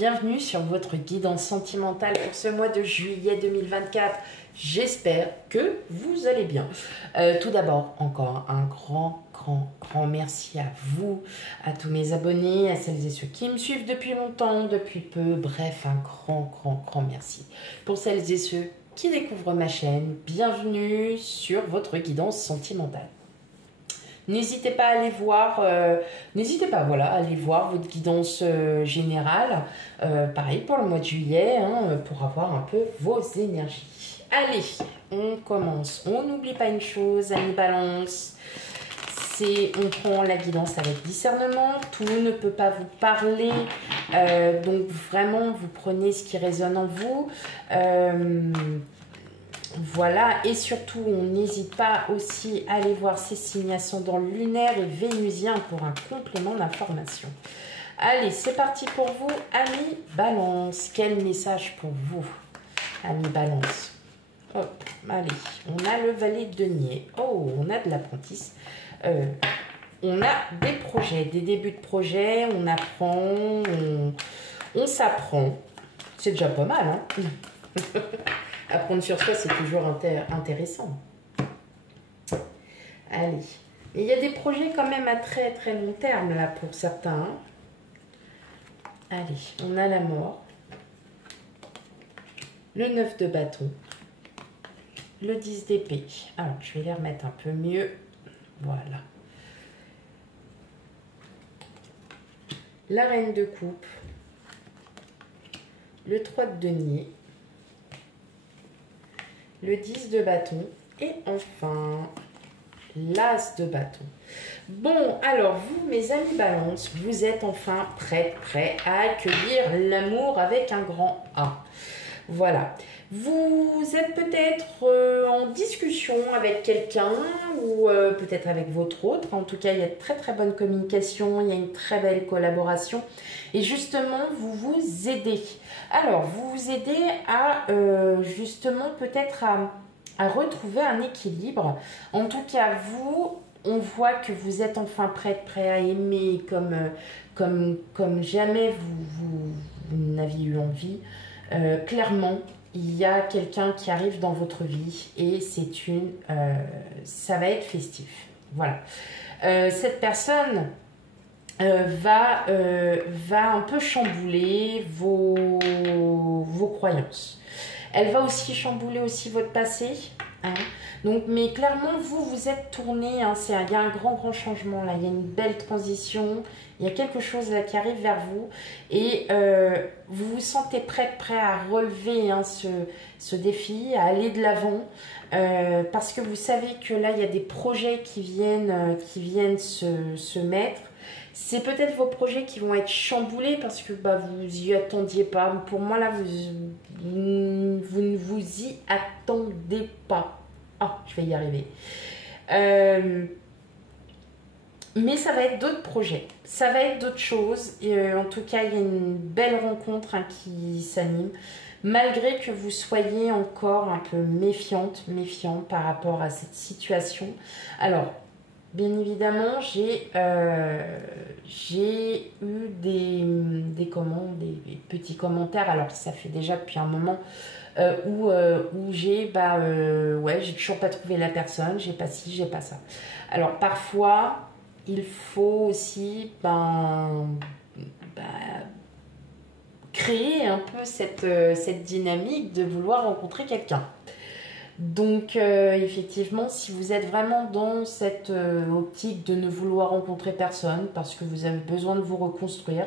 bienvenue sur votre guidance sentimentale pour ce mois de juillet 2024. J'espère que vous allez bien. Tout d'abord, encore un grand merci à vous, à tous mes abonnés, à celles et ceux qui me suivent depuis longtemps, depuis peu. Bref, un grand merci. Pour celles et ceux qui découvrent ma chaîne, bienvenue sur votre guidance sentimentale. N'hésitez pas à aller voir, voilà, à aller voir votre guidance générale. Pareil pour le mois de juillet, pour avoir un peu vos énergies. Allez, on commence. On n'oublie pas une chose, amis Balance, c'est on prend la guidance avec discernement. Tout ne peut pas vous parler, donc vraiment, vous prenez ce qui résonne en vous. Voilà, et surtout, on n'hésite pas aussi à aller voir ces signes ascendants lunaires et vénusiens pour un complément d'information. Allez, c'est parti pour vous, amis Balance. Quel message pour vous, amis Balance? Hop, allez, on a le valet de denier. Oh, on a de l'apprentissage. On a des projets, des débuts de projet, on apprend, on s'apprend. C'est déjà pas mal, hein. Apprendre sur soi, c'est toujours intéressant. Allez. Et il y a des projets quand même à très long terme, là, pour certains. Allez, on a la mort. Le 9 de bâton. Le 10 d'épée. Alors, je vais les remettre un peu mieux. Voilà. La reine de coupe. Le 3 de denier. Le 10 de bâton et enfin l'as de bâton. Bon, alors vous, mes amis Balance, vous êtes enfin prêts à accueillir l'amour avec un grand A. Voilà. Vous êtes peut-être en discussion avec quelqu'un ou peut-être avec votre autre. En tout cas, il y a de très bonne communication, il y a une très belle collaboration. Et justement, vous vous aidez. Alors, vous vous aidez à justement peut-être à retrouver un équilibre. En tout cas, vous, on voit que vous êtes enfin prêt à aimer comme jamais vous n'aviez eu envie. Clairement, il y a quelqu'un qui arrive dans votre vie et ça va être festif. Voilà. Cette personne va un peu chambouler vos croyances. Elle va aussi chambouler aussi votre passé. Donc, mais clairement, vous êtes tourné. Il y a un grand changement là. Il y a une belle transition. Il y a quelque chose là qui arrive vers vous. Et vous vous sentez prêt à relever ce défi, à aller de l'avant. Parce que vous savez que là, il y a des projets qui viennent se mettre. C'est peut-être vos projets qui vont être chamboulés parce que vous y attendiez pas. Pour moi, là, vous ne vous y attendez pas. Ah, je vais y arriver. Mais ça va être d'autres projets. Ça va être d'autres choses. Et, en tout cas, il y a une belle rencontre qui s'anime. Malgré que vous soyez encore un peu méfiant par rapport à cette situation. Alors, bien évidemment, j'ai eu des petits commentaires. Alors, ça fait déjà depuis un moment où j'ai toujours pas trouvé la personne, j'ai pas ci, j'ai pas ça. Alors, parfois, il faut aussi créer un peu cette dynamique de vouloir rencontrer quelqu'un. Donc, effectivement, si vous êtes vraiment dans cette optique de ne vouloir rencontrer personne, parce que vous avez besoin de vous reconstruire,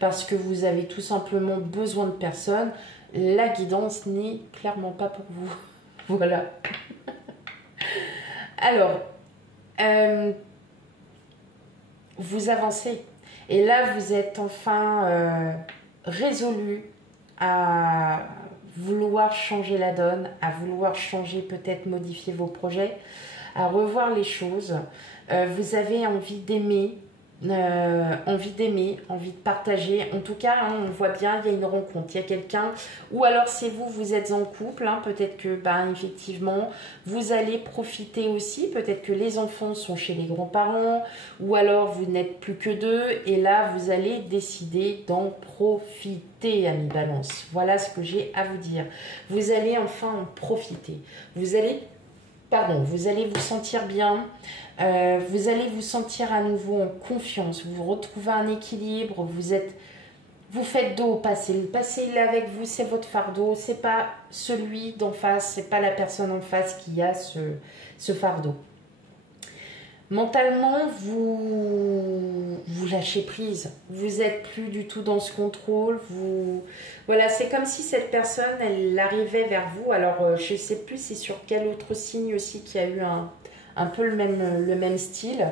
parce que vous avez tout simplement besoin de personne, la guidance n'est clairement pas pour vous. Voilà. Alors, vous avancez. Et là, vous êtes enfin résolu à vouloir changer la donne, à vouloir changer, peut-être modifier vos projets, à revoir les choses. Vous avez envie d'aimer, envie d'aimer, envie de partager. En tout cas, hein, on voit bien, il y a une rencontre, il y a quelqu'un, ou alors c'est vous, vous êtes en couple, hein, peut-être que, ben, effectivement, vous allez profiter aussi, peut-être que les enfants sont chez les grands-parents, ou alors vous n'êtes plus que deux, et là, vous allez décider d'en profiter, amis Balance. Voilà ce que j'ai à vous dire. Vous allez enfin en profiter. Vous allez vous sentir bien, vous allez vous sentir à nouveau en confiance, vous retrouvez un équilibre, vous faites dos au passé. Le passé, il est avec vous, c'est votre fardeau, c'est pas celui d'en face, c'est pas la personne en face qui a ce fardeau. Mentalement, vous lâchez prise, vous êtes plus du tout dans ce contrôle, voilà, c'est comme si cette personne, elle arrivait vers vous. Alors, je ne sais plus c'est sur quel autre signe aussi qui a eu un peu le même style.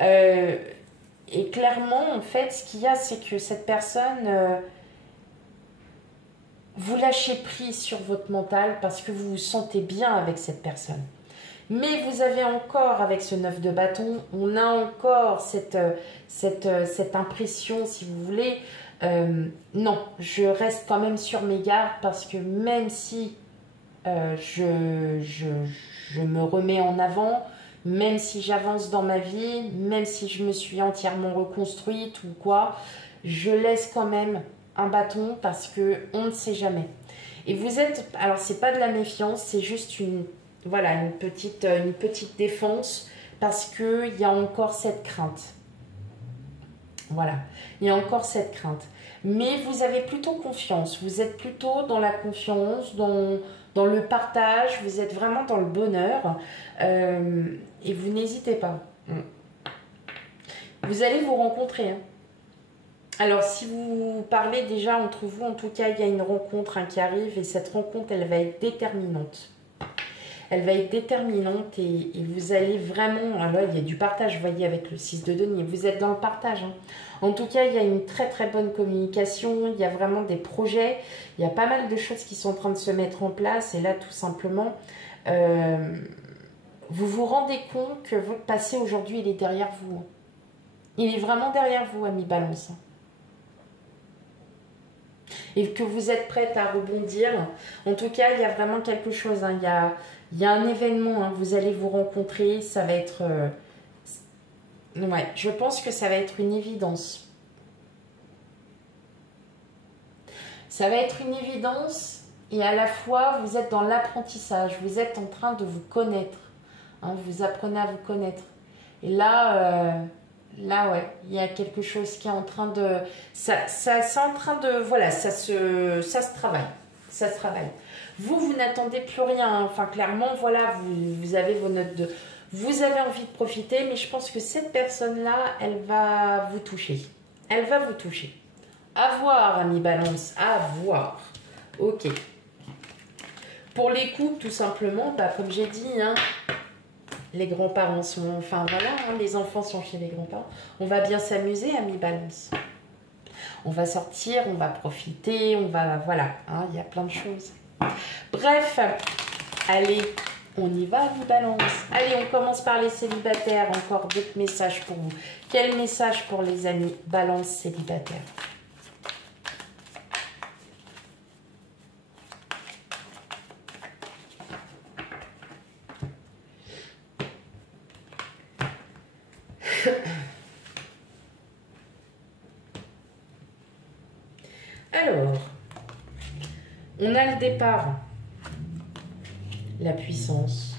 Et clairement, en fait, ce qu'il y a, c'est que cette personne, vous lâchez prise sur votre mental parce que vous vous sentez bien avec cette personne. Mais vous avez encore, avec ce 9 de bâton, on a encore cette impression, si vous voulez, non, je reste quand même sur mes gardes parce que même si je me remets en avant, même si j'avance dans ma vie, même si je me suis entièrement reconstruite ou quoi, je laisse quand même un bâton parce que on ne sait jamais. Et vous êtes, alors c'est pas de la méfiance, c'est juste voilà, une petite défense parce qu'il y a encore cette crainte. Voilà, il y a encore cette crainte. Mais vous avez plutôt confiance, vous êtes plutôt dans la confiance, dans le partage, vous êtes vraiment dans le bonheur et vous n'hésitez pas. Vous allez vous rencontrer. Hein. Alors, si vous parlez déjà entre vous, en tout cas, il y a une rencontre qui arrive et cette rencontre, elle va être déterminante. Elle va être déterminante et vous allez vraiment... Alors, il y a du partage, vous voyez, avec le 6 de denier. Vous êtes dans le partage. Hein. En tout cas, il y a une très très bonne communication. Il y a vraiment des projets. Il y a pas mal de choses qui sont en train de se mettre en place. Et là, tout simplement, vous vous rendez compte que votre passé aujourd'hui, il est derrière vous. Il est vraiment derrière vous, ami Balance. Et que vous êtes prête à rebondir. En tout cas, il y a vraiment quelque chose. Hein. Il y a un événement, hein. Vous allez vous rencontrer. Ça va être... ouais, je pense que ça va être une évidence. Ça va être une évidence et à la fois, vous êtes dans l'apprentissage. Vous êtes en train de vous connaître. Hein. Vous apprenez à vous connaître. Et là... Là, ouais, il y a quelque chose qui est en train de... c'est en train de... Voilà, ça se travaille. Ça se travaille. Vous n'attendez plus rien. Enfin, clairement, voilà, vous avez vos notes de... Vous avez envie de profiter, mais je pense que cette personne-là, elle va vous toucher. Elle va vous toucher. À voir, ami Balance, à voir. Ok. Pour les couples, tout simplement, bah, comme j'ai dit, hein, les grands-parents sont... Enfin, voilà, hein, les enfants sont chez les grands-parents. On va bien s'amuser, ami Balance. On va sortir, on va profiter, on va... Voilà, hein, il y a plein de choses. Bref, allez, on y va, ami Balance. Allez, on commence par les célibataires. Encore d'autres messages pour vous. Quel message pour les amis Balance célibataires? Alors, on a le départ, la puissance,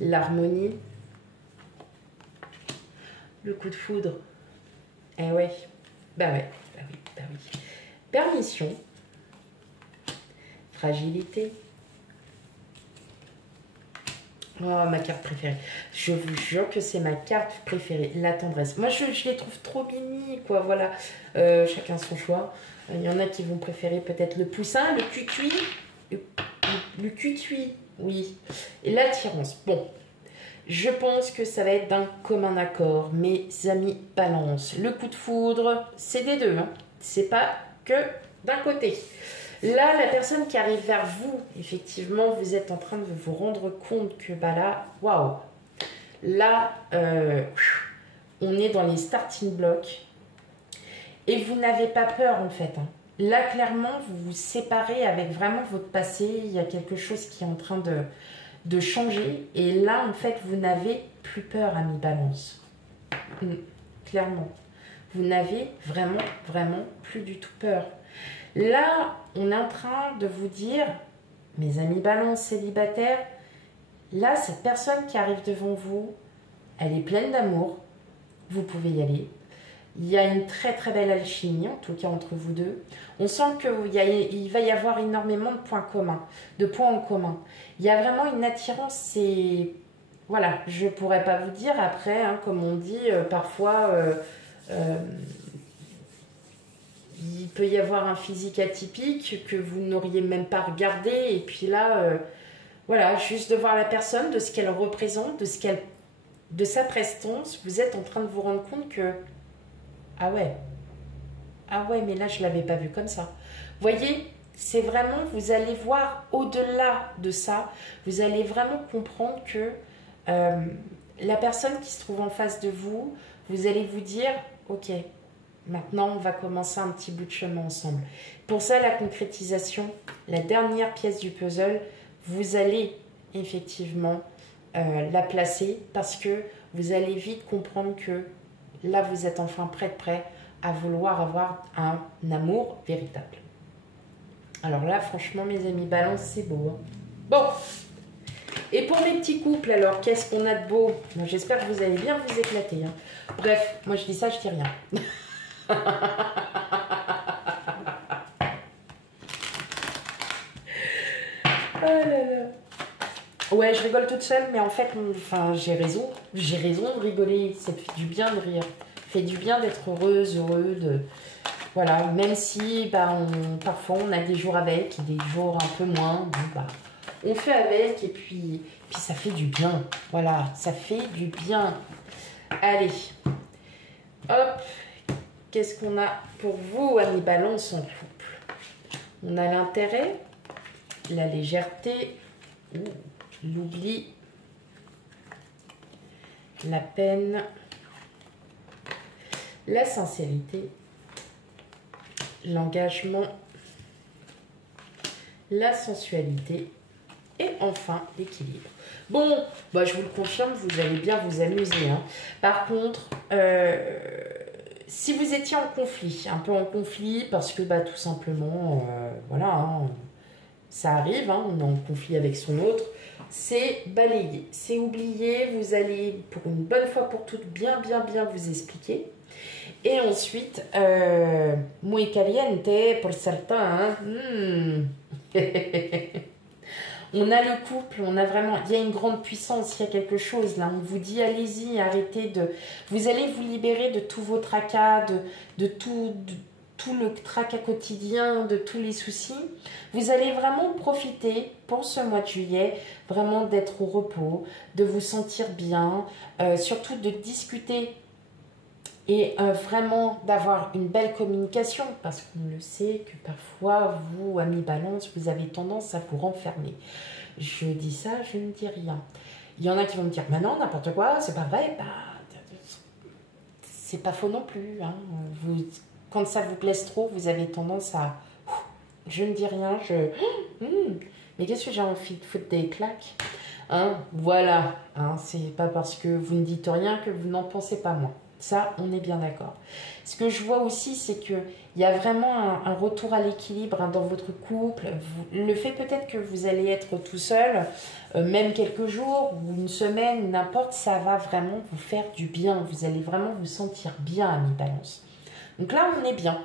l'harmonie, le coup de foudre. Eh ouais, bah ouais, bah oui, bah oui. Permission, fragilité. Oh, ma carte préférée. Je vous jure que c'est ma carte préférée, la tendresse. Moi, je les trouve trop mimi, quoi, voilà. Chacun son choix. Il y en a qui vont préférer peut-être le poussin, le cuicui. Le cuicui, oui. Et l'attirance. Bon, je pense que ça va être d'un commun accord. Mes amis Balance. Le coup de foudre, c'est des deux. Hein. C'est pas que d'un côté. Là, la personne qui arrive vers vous, effectivement, vous êtes en train de vous rendre compte que, bah là, waouh, là, on est dans les starting blocks. Et vous n'avez pas peur en fait. Hein. Là, clairement, vous vous séparez avec vraiment votre passé. Il y a quelque chose qui est en train de changer. Et là, en fait, vous n'avez plus peur, ami Balance. Clairement. Vous n'avez vraiment, vraiment plus du tout peur. Là, on est en train de vous dire, mes amis Balance célibataires, là, cette personne qui arrive devant vous, elle est pleine d'amour. Vous pouvez y aller. Il y a une très très belle alchimie, en tout cas entre vous deux. On sent qu'il va y avoir énormément de points communs, de points en commun. Il y a vraiment une attirance, c'est... Voilà, je ne pourrais pas vous dire après, hein, comme on dit, parfois, il peut y avoir un physique atypique que vous n'auriez même pas regardé. Et puis là, voilà, juste de voir la personne, de ce qu'elle représente, de sa prestance, vous êtes en train de vous rendre compte que... Ah ouais, mais là, je ne l'avais pas vu comme ça. Voyez, c'est vraiment, vous allez voir au-delà de ça, vous allez vraiment comprendre que la personne qui se trouve en face de vous, vous allez vous dire, ok, maintenant, on va commencer un petit bout de chemin ensemble. Pour ça, la concrétisation, la dernière pièce du puzzle, vous allez effectivement la placer parce que vous allez vite comprendre que là, vous êtes enfin prêt à vouloir avoir un amour véritable. Alors là, franchement, mes amis, Balance, c'est beau. Hein. Bon. Et pour mes petits couples, alors, qu'est-ce qu'on a de beau? J'espère que vous allez bien vous éclater. Hein. Bref, moi, je dis ça, je dis rien. Oh là là. Ouais, je rigole toute seule, mais en fait, enfin, j'ai raison de rigoler. Ça fait du bien de rire. Ça fait du bien d'être heureuse, heureux. Voilà, même si parfois on a des jours avec, des jours un peu moins. Bon, on fait avec et puis ça fait du bien. Voilà, ça fait du bien. Allez, hop, qu'est-ce qu'on a pour vous, amis Balance en couple? On a l'intérêt, la légèreté, l'oubli, la peine, la sincérité, l'engagement, la sensualité et enfin l'équilibre. Bon, je vous le confirme, vous allez bien vous amuser. Hein. Par contre, si vous étiez en conflit, un peu en conflit, parce que tout simplement, voilà, hein, ça arrive, hein, on est en conflit avec son autre, c'est balayer, c'est oublier, vous allez pour une bonne fois pour toutes bien vous expliquer. Et ensuite, muy caliente pour certains. Hein. On a le couple, on a vraiment, il y a une grande puissance, il y a quelque chose là. On vous dit allez-y, arrêtez de, vous allez vous libérer de tous vos tracas, de tout le tracas quotidien, de tous les soucis. Vous allez vraiment profiter pour ce mois de juillet, vraiment d'être au repos, de vous sentir bien, surtout de discuter. Et vraiment d'avoir une belle communication, parce qu'on le sait que parfois, vous, amis Balance, vous avez tendance à vous renfermer. Je dis ça, je ne dis rien. Il y en a qui vont me dire, mais non, n'importe quoi, c'est pas vrai. C'est pas faux non plus. Hein. Quand ça vous plaise trop, vous avez tendance à... Je ne dis rien, mais qu'est-ce que j'ai envie de foutre des claques, hein. Voilà, hein, c'est pas parce que vous ne dites rien que vous n'en pensez pas moins. Ça, on est bien d'accord. Ce que je vois aussi, c'est qu'il y a vraiment un retour à l'équilibre hein, dans votre couple. Le fait peut-être que vous allez être tout seul, même quelques jours ou une semaine, n'importe, ça va vraiment vous faire du bien. Vous allez vraiment vous sentir bien, amis Balance. Donc là, on est bien.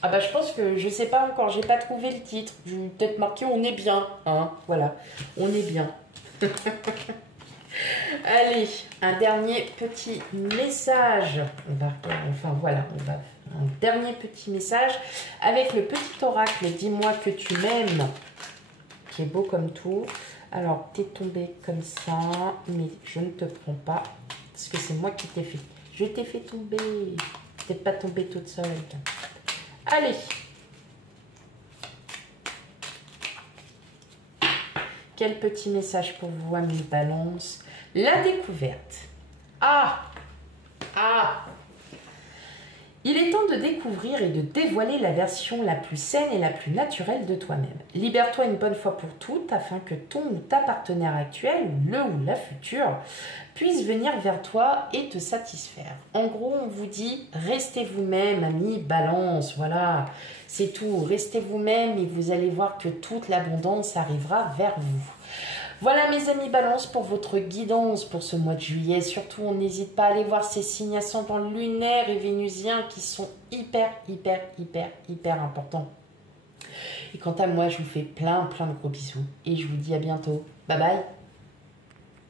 Ah je pense que, je sais pas encore, j'ai pas trouvé le titre. Je vais peut-être marquer on est bien. Hein, voilà, on est bien. Allez, un dernier petit message. On va un dernier petit message avec le petit oracle. Dis-moi que tu m'aimes, qui est beau comme tout. Alors, t'es tombé comme ça, mais je ne te prends pas parce que c'est moi qui t'ai fait. Je t'ai fait tomber. T'es pas tombée toute seule. Allez. Quel petit message pour vous, amis Balance. La découverte. Ah, Ah! Il est temps de découvrir et de dévoiler la version la plus saine et la plus naturelle de toi-même. Libère-toi une bonne fois pour toutes afin que ton ou ta partenaire actuel, le ou la future, puisse venir vers toi et te satisfaire. En gros, on vous dit, restez vous-même, amis, balance, voilà, c'est tout. Restez vous-même et vous allez voir que toute l'abondance arrivera vers vous. Voilà mes amis balance pour votre guidance pour ce mois de juillet. Surtout, on n'hésite pas à aller voir ces signes ascendants lunaires et vénusiens qui sont hyper importants. Et quant à moi, je vous fais plein de gros bisous et je vous dis à bientôt. Bye bye.